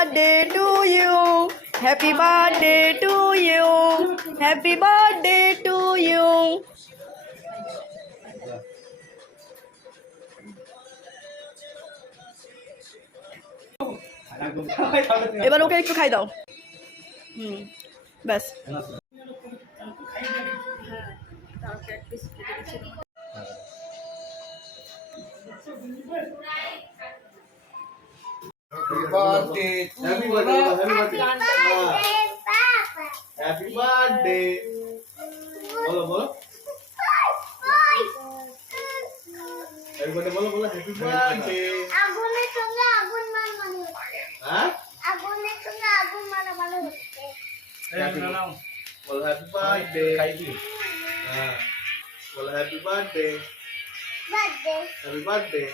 birthday to you. Happy birthday to you. Happy birthday to you. এবার ওকে একটু খাই দাও। ব্যাস। Happy birthday to you. Happy birthday. बोलो बोलो everybody बोलो happy birthday. আগুনের সঙ্গে আগুন মারামারি হচ্ছে। हाँ আগুনের সঙ্গে আগুন মারামারি হচ্ছে। बोलो happy birthday. हाँ बोलो happy birthday. Birthday Happy birthday.